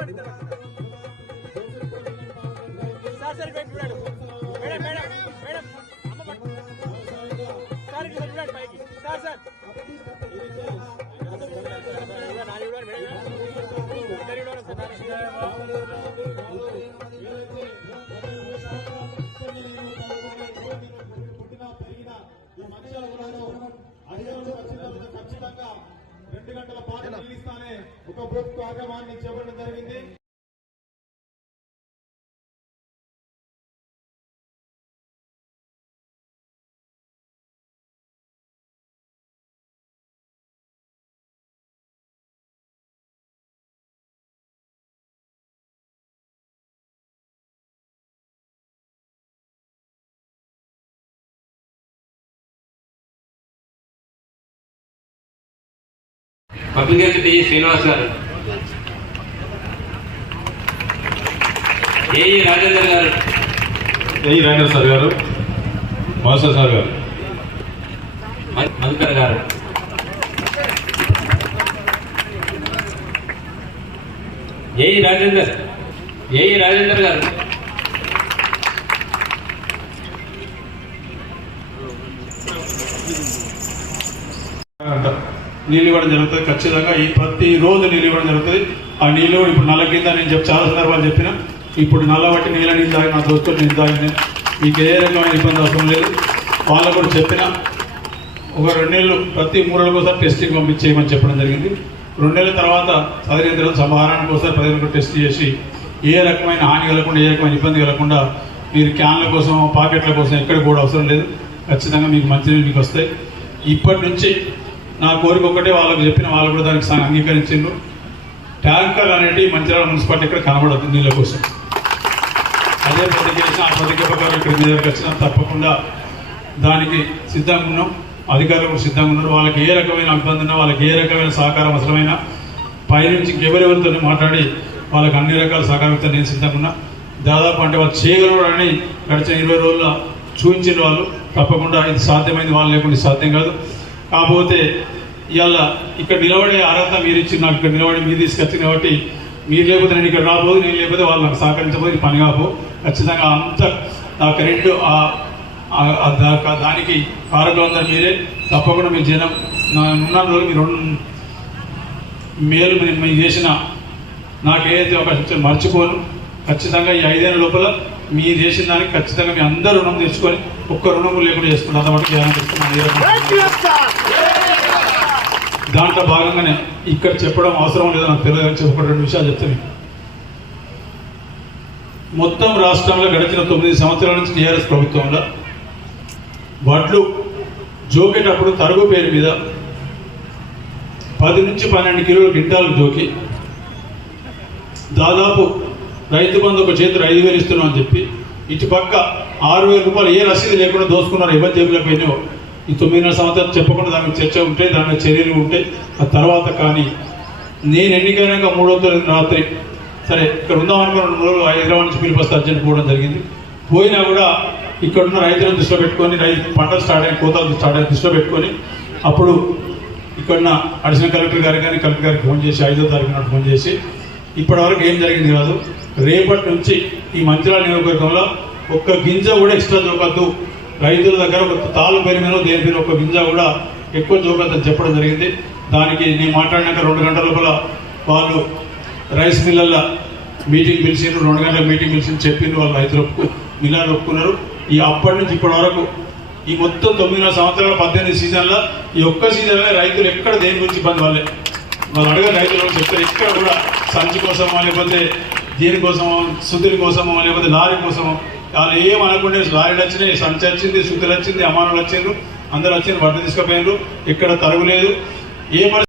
ఖచ్చితంగా 2 గంటల పాటు నిలిస్తానే ఒక బూత్ కార్యక్రమాన్ని చేపట్టడం జరిగింది. పబ్లిక్ హెల్త్ టి శ్రీనివాస్ గారు, ఏఈ రాజేందర్ గారు, ఏఈ రాజేందర్ సార్ గారు, మాస్టర్ సార్ గారు, మధుకర్ గారు, ఏఈ రాజేందర్ గారు, నీళ్ళు ఇవ్వడం జరుగుతుంది. ఖచ్చితంగా ఈ ప్రతిరోజు నీళ్ళు ఇవ్వడం జరుగుతుంది. ఆ నీళ్ళు ఇప్పుడు నల్ల కింద నేను చాలా సందర్భాలు చెప్పిన, ఇప్పుడు నల్ల బట్టి నీళ్ళ నీళ్ళు తాగి నా దోస్తులు నీళ్ళు తాగిన మీకు ఏ రకమైన ఇబ్బంది అవసరం లేదు. వాళ్ళకు కూడా చెప్పిన ఒక 2 నెలలు ప్రతి 3 నెలలకు ఒకసారి టెస్టింగ్ పంపించేయమని చెప్పడం జరిగింది. 2 నెలల తర్వాత సదరేంద్రం సంహారానికి ఒకసారి 10 నెలలకు టెస్ట్ చేసి ఏ రకమైన హాని కలగకుండా, ఏ రకమైన ఇబ్బంది కలగకుండా మీరు క్యాన్ల కోసం, పాకెట్ల కోసం ఎక్కడ కూడా అవసరం లేదు. ఖచ్చితంగా మీకు మంచినీళ్ళు మీకు వస్తాయి. ఇప్పటి నుంచి నా కోరిక ఒకటే, వాళ్ళకు చెప్పిన వాళ్ళు కూడా దానికి అంగీకరించిండ్రు. ట్యాంకర్లు అనేవి మంచిర్యాల మున్సిపాలిటీ ఇక్కడ కనబడదు నీళ్ళ కోసం. అదే ప్రతిజ్ఞ చేసిన ఆ ప్రతిజ్ఞ ప్రకారం ఇక్కడ మీ దగ్గరికి వచ్చినా తప్పకుండా దానికి సిద్ధంగా ఉన్నాం. అధికారులు కూడా సిద్ధంగా ఉన్నారు. వాళ్ళకి ఏ రకమైన ఇబ్బంది ఉన్నా, వాళ్ళకి ఏ రకమైన సహకారం అవసరమైనా పైనుంచి ఎవరెవరితో మాట్లాడి వాళ్ళకి అన్ని రకాల సహకారం ఇస్తే నేను సిద్ధంగా ఉన్నా. దాదాపు అంటే వాళ్ళు చేయగలరని గడిచిన 20 రోజుల్లో చూపించిన వాళ్ళు. తప్పకుండా ఇది సాధ్యమైంది, వాళ్ళు లేకుండా సాధ్యం కాదు. కాకపోతే ఇవాళ ఇక్కడ నిలబడే అర్హత మీరు ఇచ్చి నాకు ఇక్కడ నిలబడి మీరు తీసుకొచ్చింది కాబట్టి మీరు లేకపోతే నేను ఇక్కడ రాబోదు, నేను లేకపోతే వాళ్ళు నాకు సహకరించబోదు, పని కాబో. ఖచ్చితంగా అంత ఆ కరెంటు దానికి కారకులందరూ మీరే. తప్పకుండా మీ జనం ఉన్న రోజు మీరు మేలు మీరు చేసిన నాకు ఏదైతే అవకాశం ఇచ్చారో మర్చిపోను. ఖచ్చితంగా ఈ 5 ఏళ్ళ లోపల మీరు చేసిన దానికి ఖచ్చితంగా మీ అందరూ రుణం తెచ్చుకొని ఒక్క రుణము లేకుండా చేసుకుంటారు. అంతవరకు ధ్యానం చేస్తున్నాను. దాంట్లో భాగంగానే ఇక్కడ చెప్పడం అవసరం లేదో నాకు తెలియదు. ఒక 2 విషయాలు చెప్తాను. మొత్తం రాష్ట్రంలో గడిచిన 9 సంవత్సరాల నుంచి టీఆర్ఎస్ ప్రభుత్వంలో వడ్లు జోకేటప్పుడు తరుగు పేరు మీద 10 నుంచి 12 కిలోల క్వింటాలు జోకి దాదాపు రైతు బంధు ఒక చేతులు 5,000 ఇస్తున్నాం అని చెప్పి ఇటు పక్క 6,000 రూపాయలు ఏ రసీదు లేకుండా దోసుకున్నారు. ఎవరి జేబులకు పోయినాయో ఈ 9 సంవత్సరాలు చెప్పకుండా దానికి చర్చ ఉంటే, దాని చర్యలు ఉంటాయి. ఆ తర్వాత కానీ నేను ఎన్నికైనాక 3వ తేదీ రాత్రి సరే ఇక్కడ ఉందామనుకున్న 2 రోజులు హైదరాబాద్ నుంచి పిలిపిస్తే అర్జెంట్ పోవడం జరిగింది. పోయినా కూడా ఇక్కడున్న రైతులను దృష్టిలో పెట్టుకొని, పంటలు స్టార్ట్ అయిన కోతలు స్టార్ట్ అయిన దృష్టిలో పెట్టుకొని అప్పుడు ఇక్కడున్న అడిషనల్ కలెక్టర్ గారికి కానీ కలెక్టర్ గారికి ఫోన్ చేసి 5వ తారీఖు నాడు ఫోన్ చేసి ఇప్పటివరకు ఏం జరిగింది కాదు, రేపటి నుంచి ఈ మంచిర్యాల నియోజకవర్గంలో ఒక్క గింజ కూడా ఎక్స్ట్రా జోకద్దు, రైతుల దగ్గర ఒక తాళ్ళు పెరిగినో దేని పేరు ఒక గింజ కూడా ఎక్కువ జోకద్దని చెప్పడం జరిగింది. దానికి నేను మాట్లాడినాక 2 గంటల లోపల వాళ్ళు రైస్ మిల్లర్ల మీటింగ్ పిలిచిండ్రు. 2 గంటల మీటింగ్ పిలిచి చెప్పిండ్రు. వాళ్ళు రైతులు మిల్లర్లు ఒప్పుకున్నారు. ఈ అప్పటి నుంచి ఇప్పటి వరకు ఈ మొత్తం 9 సంవత్సరాల 18 సీజన్ల ఈ ఒక్క సీజన్లో రైతులు ఎక్కడ దేని గురించి ఇబ్బంది వాళ్ళు అడగని రైతులు చెప్తారు. ఎక్కడ కూడా సంచి కోసమో లేకపోతే దీనికోసమో సుతుల కోసమో లేకపోతే లారీ కోసమో వాళ్ళు ఏమనకుండా లారీలు వచ్చినాయి, సంచి వచ్చింది, సుతులు వచ్చింది, అమానులు వచ్చిండ్రు, అందరూ వచ్చింది, వడ్లు తీసుకుపోయినారు. ఎక్కడ తరుగులేదు. ఏ